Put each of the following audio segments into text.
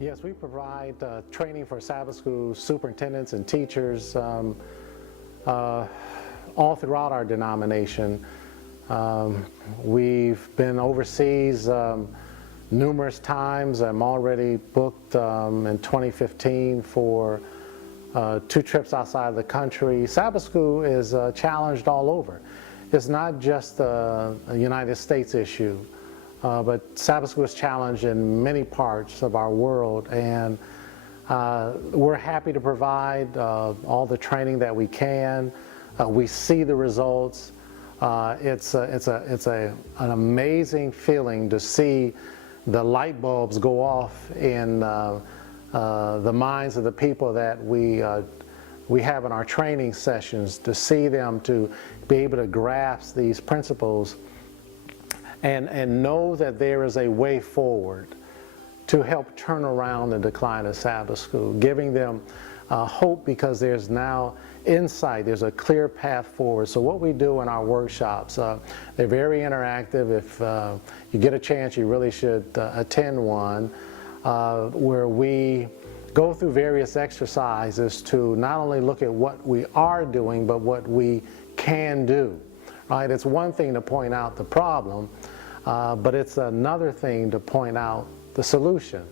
Yes, we provide training for Sabbath school superintendents and teachers all throughout our denomination. We've been overseas numerous times. I'm already booked in 2015 for 2 trips outside of the country. Sabbath school is challenged all over. It's not just a United States issue, but Sabbath school is challenged in many parts of our world, and we're happy to provide all the training that we can. We see the results. It's an amazing feeling to see the light bulbs go off in the minds of the people that we have in our training sessions, to see them to be able to grasp these principles and know that there is a way forward to help turn around the decline of Sabbath school, giving them hope, because there's now insight, there's a clear path forward. So what we do in our workshops, they're very interactive. If you get a chance, you really should attend one, where we go through various exercises to not only look at what we are doing, but what we can do. Right? It's one thing to point out the problem, but it's another thing to point out the solution.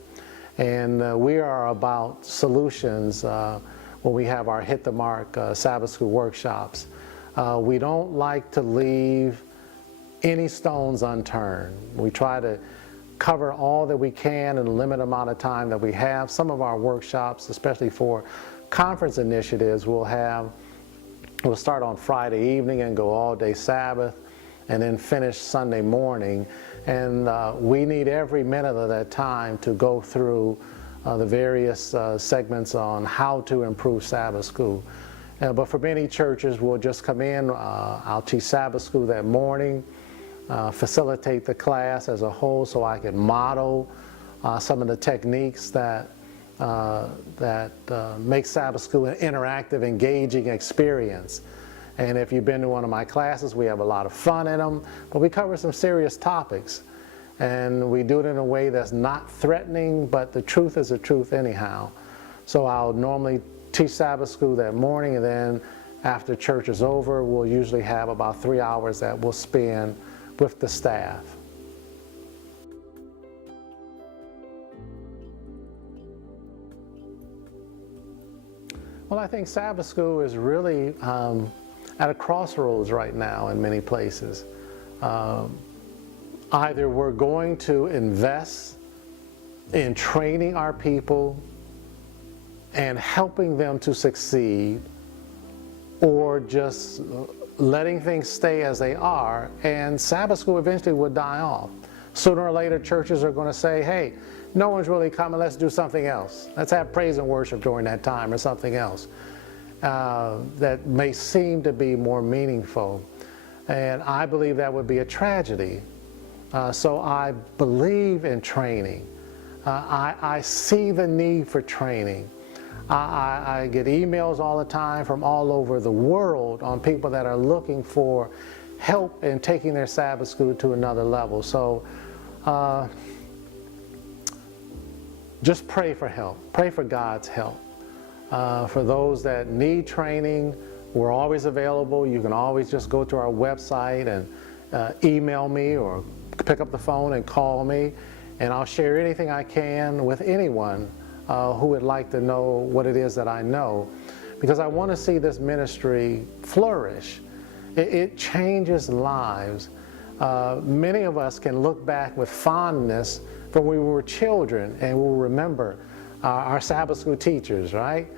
And we are about solutions when we have our Hit the Mark Sabbath school workshops. We don't like to leave any stones unturned. We try to cover all that we can in the limited amount of time that we have. Some of our workshops, especially for conference initiatives, we'll start on Friday evening and go all day Sabbath, and then finish Sunday morning. And we need every minute of that time to go through the various segments on how to improve Sabbath school. But for many churches, we'll just come in, I'll teach Sabbath school that morning, facilitate the class as a whole so I can model some of the techniques that make Sabbath school an interactive, engaging experience. And if you've been to one of my classes, we have a lot of fun in them, but we cover some serious topics. And we do it in a way that's not threatening, but the truth is the truth anyhow. So I'll normally teach Sabbath school that morning, and then after church is over, we'll usually have about 3 hours that we'll spend with the staff. Well, I think Sabbath school is really at a crossroads right now in many places. Either we're going to invest in training our people and helping them to succeed, or just letting things stay as they are, and Sabbath school eventually would die off. Sooner or later, churches are going to say, hey, no one's really coming, let's do something else. Let's have praise and worship during that time, or something else that may seem to be more meaningful. And I believe that would be a tragedy. So I believe in training. I see the need for training. I get emails all the time from all over the world on people that are looking for help in taking their Sabbath school to another level. So just pray for help. Pray for God's help. For those that need training, we're always available. You can always just go to our website and email me, or pick up the phone and call me, and I'll share anything I can with anyone who would like to know what it is that I know, because I want to see this ministry flourish. It changes lives. Many of us can look back with fondness from when we were children, and we'll remember our Sabbath school teachers, right?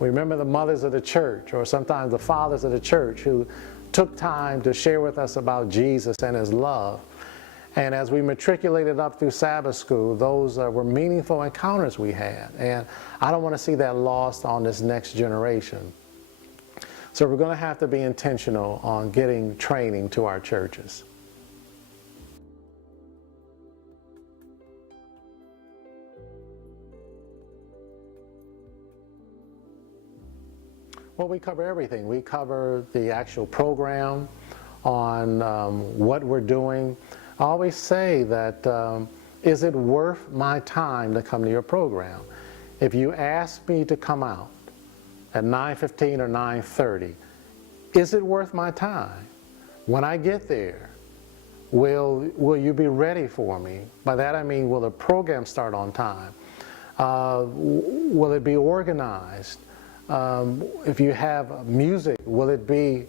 We remember the mothers of the church, or sometimes the fathers of the church, who took time to share with us about Jesus and His love. And as we matriculated up through Sabbath school, those were meaningful encounters we had. And I don't want to see that lost on this next generation. So we're going to have to be intentional on getting training to our churches. Well, we cover everything. We cover the actual program on what we're doing. I always say that Is it worth my time to come to your program? If you ask me to come out at 9:15 or 9:30, is it worth my time? When I get there, will you be ready for me? By that I mean, will the program start on time? Will it be organized? If you have music, will it be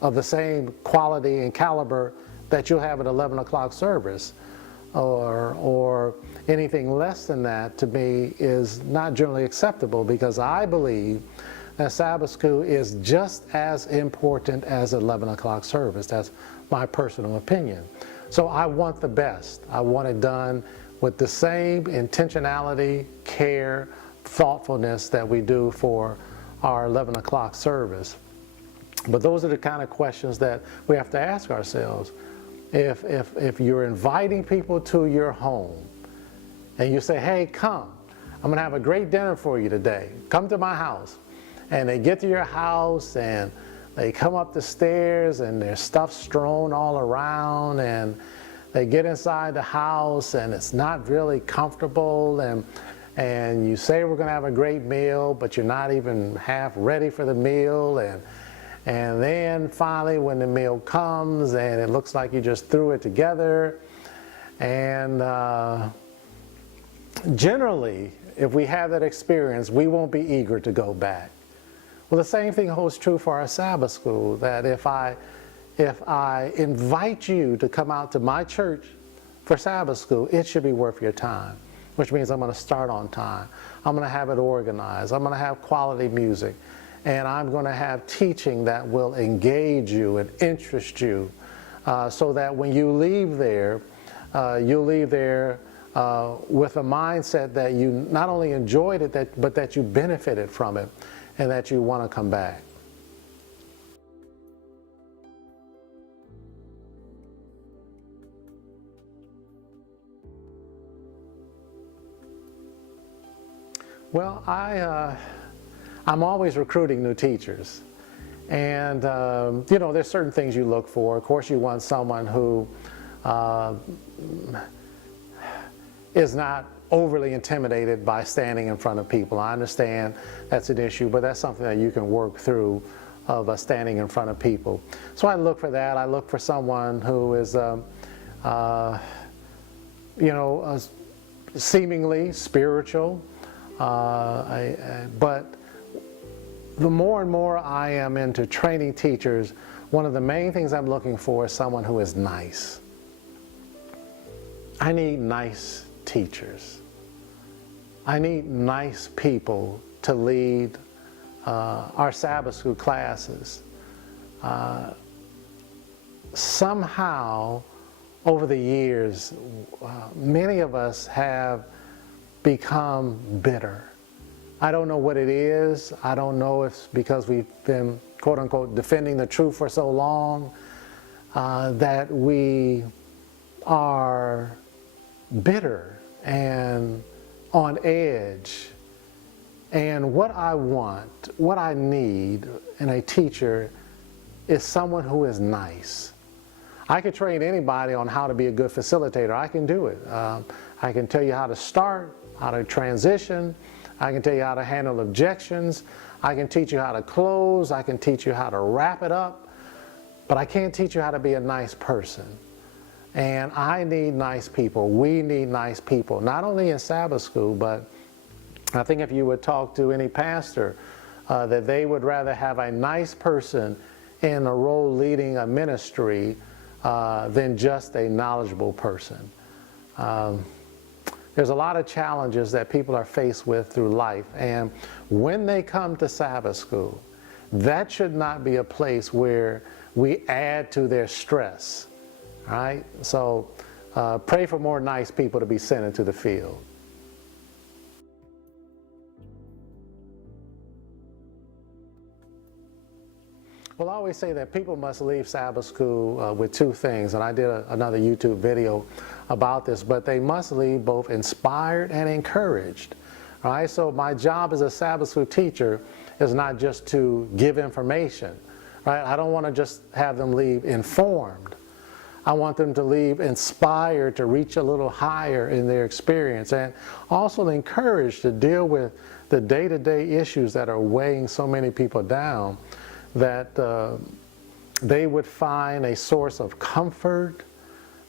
of the same quality and caliber that you'll have at 11 o'clock service? Or anything less than that, to me, is not generally acceptable, because I believe that Sabbath school is just as important as 11 o'clock service. That's my personal opinion. So I want the best. I want it done with the same intentionality, care, thoughtfulness that we do for our 11 o'clock service. But those are the kind of questions that we have to ask ourselves. If you're inviting people to your home and you say, hey, come, I'm going to have a great dinner for you today. Come to my house. And they get to your house and they come up the stairs and there's stuff strewn all around, and they get inside the house and it's not really comfortable, and you say we're going to have a great meal, but you're not even half ready for the meal, and then finally when the meal comes and it looks like you just threw it together, and generally if we have that experience, we won't be eager to go back. Well, the same thing holds true for our Sabbath school, that if I invite you to come out to my church for Sabbath school, it should be worth your time, which means I'm going to start on time. I'm going to have it organized. I'm going to have quality music. And I'm going to have teaching that will engage you and interest you, so that when you leave there, you'll leave there with a mindset that you not only enjoyed it, but that you benefited from it, and that you want to come back. Well, I'm always recruiting new teachers, and you know, there's certain things you look for. Of course, you want someone who is not overly intimidated by standing in front of people. I understand that's an issue, but that's something that you can work through, of standing in front of people. So I look for that. I look for someone who is, you know, seemingly spiritual, but the more and more I am into training teachers, one of the main things I'm looking for is someone who is nice. I need nice teachers. I need nice people to lead our Sabbath school classes. Somehow, over the years, many of us have become bitter. I don't know what it is. I don't know if it's because we've been, quote unquote, defending the truth for so long, that we are bitter and on edge. And what I want, what I need in a teacher is someone who is nice. I could train anybody on how to be a good facilitator. I can do it. I can tell you how to start, how to transition. I can tell you how to handle objections. I can teach you how to close. I can teach you how to wrap it up. But I can't teach you how to be a nice person. And I need nice people. We need nice people, not only in Sabbath school, but I think if you would talk to any pastor, that they would rather have a nice person in a role leading a ministry than just a knowledgeable person. There's a lot of challenges that people are faced with through life, and when they come to Sabbath school, that should not be a place where we add to their stress. All right? So pray for more nice people to be sent into the field. Well, I always say that people must leave Sabbath school with two things, and I did another YouTube video about this, but they must leave both inspired and encouraged. All right? So my job as a Sabbath school teacher is not just to give information. Right? I don't want to just have them leave informed. I want them to leave inspired to reach a little higher in their experience, and also encouraged to deal with the day-to-day issues that are weighing so many people down, that they would find a source of comfort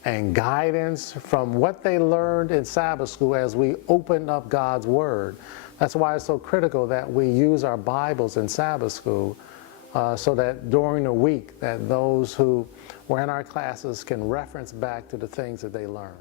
and guidance from what they learned in Sabbath school as we open up God's Word. That's why it's so critical that we use our Bibles in Sabbath school, so that during the week that those who were in our classes can reference back to the things that they learned.